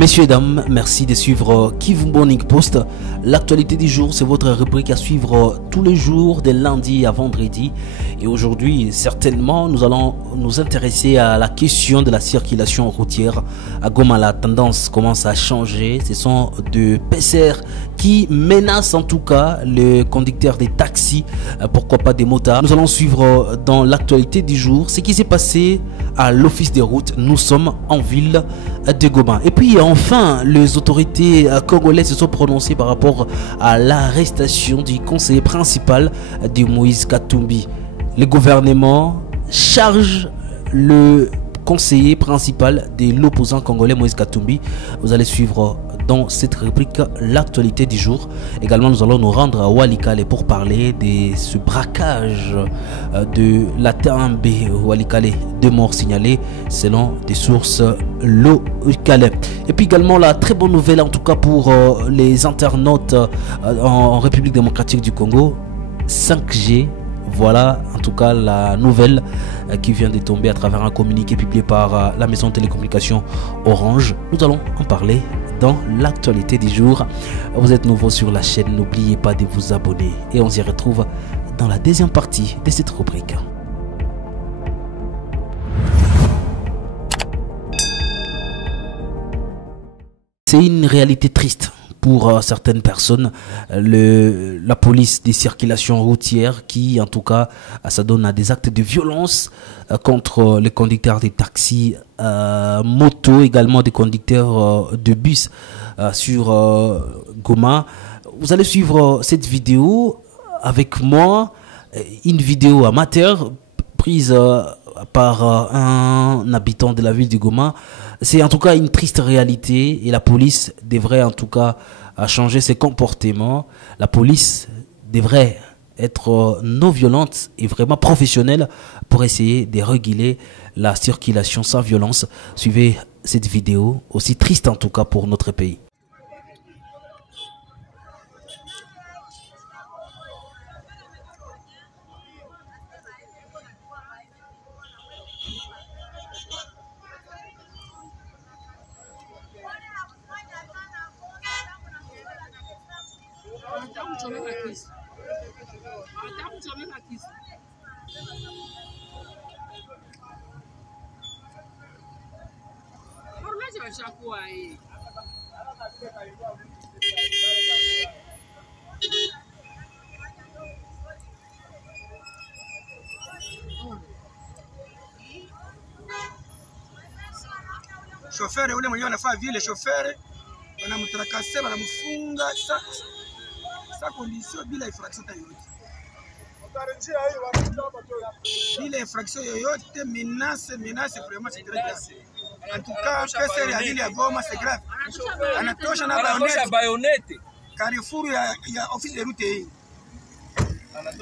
Messieurs et dames, merci de suivre Kivu Morning Post. L'actualité du jour, c'est votre rubrique à suivre tous les jours, de lundi à vendredi. Et aujourd'hui, certainement, nous allons nous intéresser à la question de la circulation routière. À Goma, la tendance commence à changer. Ce sont des PCR qui menacent en tout cas les conducteurs des taxis, pourquoi pas des motards. Nous allons suivre dans l'actualité du jour ce qui s'est passé à l'office des routes. Nous sommes en ville de Goma. Et puis enfin, les autorités congolaises se sont prononcées par rapport à l'arrestation du conseiller principal de Moïse Katumbi. Le gouvernement charge le conseiller principal de l'opposant congolais Moïse Katumbi. Vous allez suivre dans cette rubrique l'actualité du jour. Également, nous allons nous rendre à Walikale pour parler de ce braquage de la TMB Walikale, 2 morts signalés selon des sources locales. Et puis également la très bonne nouvelle, en tout cas pour les internautes en République démocratique du Congo, 5G. Voilà en tout cas la nouvelle qui vient de tomber à travers un communiqué publié par la maison de télécommunications Orange. Nous allons en parler dans l'actualité du jour. Vous êtes nouveau sur la chaîne, n'oubliez pas de vous abonner et on s'y retrouve dans la deuxième partie de cette rubrique. C'est une réalité triste pour certaines personnes, la police des circulations routières qui en tout cas s'adonne à des actes de violence contre les conducteurs des taxis, motos, également des conducteurs de bus sur Goma. Vous allez suivre cette vidéo avec moi, une vidéo amateur prise par un habitant de la ville de Goma. C'est en tout cas une triste réalité et la police devrait en tout cas changer ses comportements. La police devrait être non violente et vraiment professionnelle pour essayer de réguler la circulation sans violence. Suivez cette vidéo, aussi triste en tout cas pour notre pays. Chauffeur ule mwenyewe anafaa vile chauffeur wanamtrakase wanamfunga sa condition bila infraction yoyote. Bila infraction yoyote, menace vraiment c'est très grave. En tout cas, PCR ya ville ya Goma c'est grave. Anatosha na bayonete. Carrefour ya office de route hii.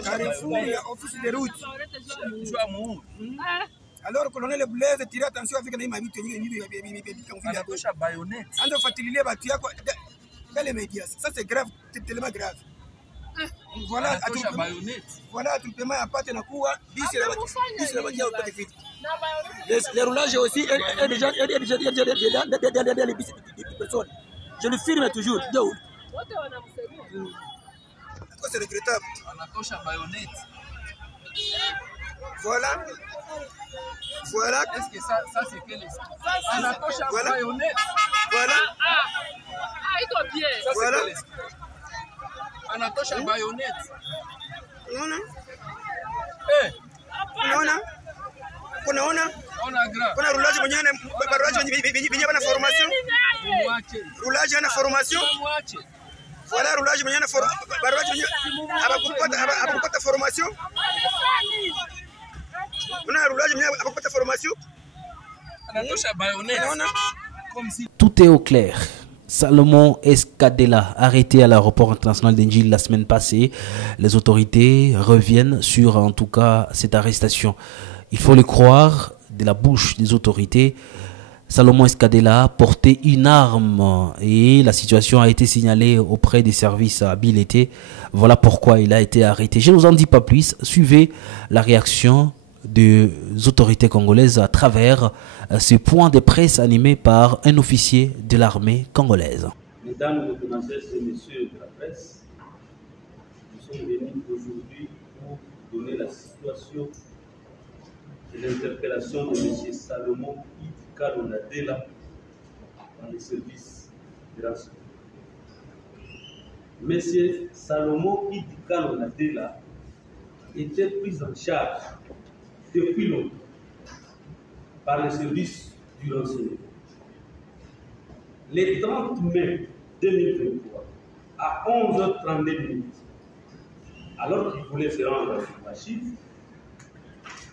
Carrefour ya office de route. Alors, colonel Blaise, tirez attention avec les mabites anatosha bayonete. Ando fatilier batu yako dans les médias. Ça c'est grave, c'est tellement grave. Voilà, atosha bayonete. Voilà, attroupement à pâte na kuwa bisi la batia au côté vite. Les roulages aussi est déjà les bisi des personnes. Je le filme toujours. C'est regrettable. Anatosha bayonete. Voilà. Voilà. Est-ce que ça c'est quel est? Anatosha bayonete. Voilà. Il bien. Voilà. Anatosha bayonete. Unaona? Unaona? Unaona? Kuna roulage mwenyewe na formation. Roulage na formation. Voilà roulage mwenyewe na abakupata formation. Tout est au clair. Salomon Escadela, arrêté à l'aéroport international d'Enjil la semaine passée. Les autorités reviennent sur, en tout cas, cette arrestation. Il faut le croire, de la bouche des autorités, Salomon Escadela portait une arme et la situation a été signalée auprès des services habilités. Voilà pourquoi il a été arrêté. Je ne vous en dis pas plus. Suivez la réaction des autorités congolaises à travers ce point de presse animé par un officier de l'armée congolaise. Mesdames, Mesdemoiselles et Messieurs de la presse, nous sommes venus aujourd'hui pour donner la situation de l'interpellation de M. Salomon Kalonadela dans les services de renseignement. M. Salomon Kalonadela était pris en charge depuis longtemps par les services du renseignement. Le 30 mai 2023, à 11h32, alors qu'il voulait se rendre à Chumbashi,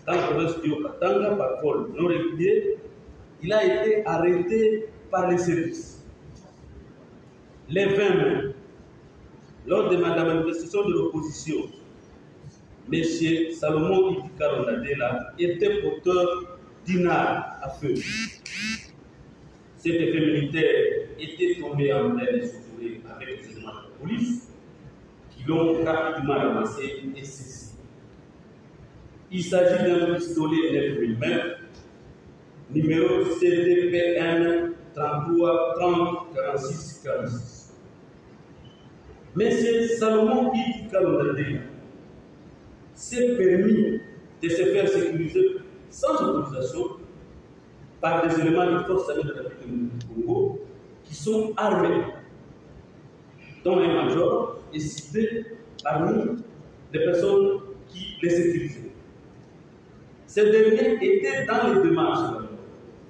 dans la province du Haut-Katanga, par vol non régulier, il a été arrêté par les services. Le 20 mai, lors de la manifestation de l'opposition, M. Salomon Kalonadela était porteur d'une arme à feu. Cet effet militaire était tombé en pleine souffrance avec les éléments de la police qui l'ont rapidement ramassé et saisi. Il s'agit d'un pistolet 9 mm, numéro CDPN 33 30 46 46. M. Salomon Kalonadela s'est permis de se faire sécuriser sans autorisation par des éléments de force armée de la République du Congo qui sont armés, dont un major est cité parmi les personnes qui les sécurisaient. Ces derniers étaient dans les démarches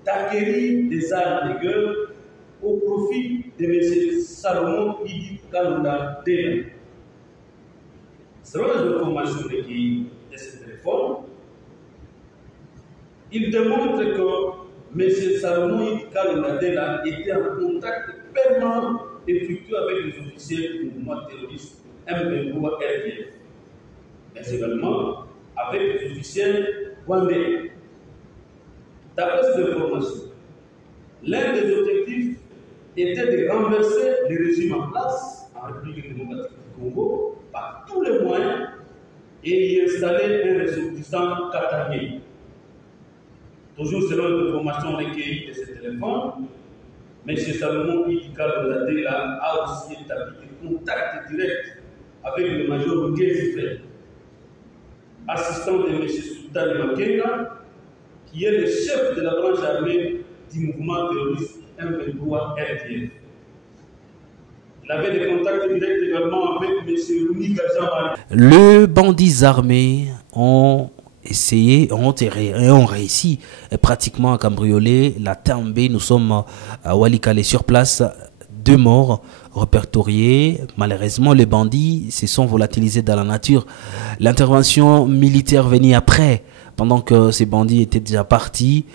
d'acquérir des armes de guerre au profit de M. Salomon Kalonadela. Selon les informations recueillies de ce téléphone, il démontre que M. Salomon Kalonadela était en contact permanent et fructueux avec les officiels du mouvement terroriste M23 RDF, mais également avec les officiels rwandais. D'après ces informations, l'un des objectifs était de renverser le régime en place en République démocratique du Congo par tous les moyens et y installer un ressortissant qatarien. Toujours selon les informations recueillies de ce téléphone, M. Salomon Kalonadela a aussi établi des contacts directs avec le major Ngezifre, assistant de M. Sultan Makenga, qui est le chef de la branche armée du mouvement terroriste M23 RDF. Il avait des contacts directs également avec M. Runi Gajamari. Les bandits armés ont essayé, ont réussi pratiquement à cambrioler la També. Nous sommes à Walikale sur place. 2 morts répertoriés. Malheureusement, les bandits se sont volatilisés dans la nature. L'intervention militaire venait après, pendant que ces bandits étaient déjà partis.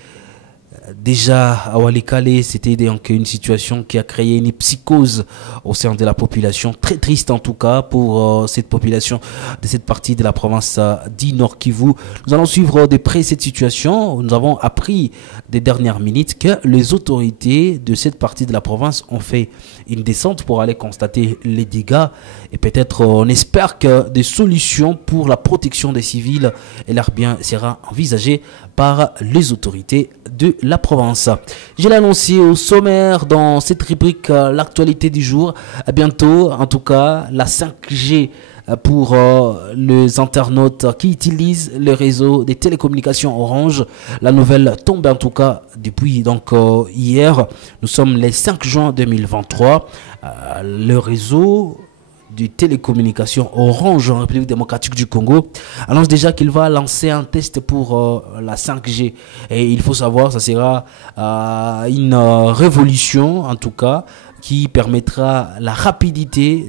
Déjà à Walikale, c'était donc une situation qui a créé une psychose au sein de la population, très triste en tout cas pour cette population de cette partie de la province du Nord Kivu. Nous allons suivre de près cette situation. Nous avons appris des dernières minutes que les autorités de cette partie de la province ont fait une descente pour aller constater les dégâts et peut-être on espère que des solutions pour la protection des civils et leurs biens sera envisagée par les autorités de la province. Je l'ai annoncé au sommaire dans cette rubrique l'actualité du jour. À bientôt, en tout cas, la 5G pour les internautes qui utilisent le réseau des télécommunications Orange. La nouvelle tombe en tout cas depuis donc hier. Nous sommes le 5 juin 2023. Le réseau de télécommunications Orange en République démocratique du Congo annonce déjà qu'il va lancer un test pour la 5G. Et il faut savoir, ça sera une révolution en tout cas qui permettra la rapidité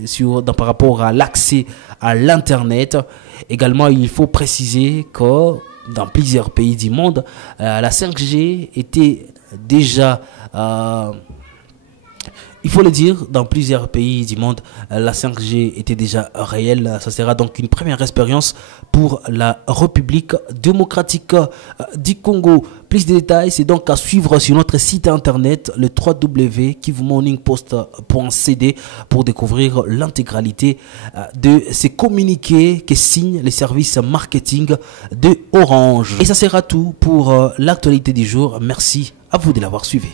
par rapport à l'accès à l'internet. Également, il faut préciser que dans plusieurs pays du monde, la 5G était déjà Il faut le dire, dans plusieurs pays du monde, la 5G était déjà réelle. Ça sera donc une première expérience pour la République démocratique du Congo. Plus de détails, c'est donc à suivre sur notre site internet, le www.kivumorningpost.cd, pour découvrir l'intégralité de ces communiqués que signent les services marketing de Orange. Et ça sera tout pour l'actualité du jour. Merci à vous de l'avoir suivi.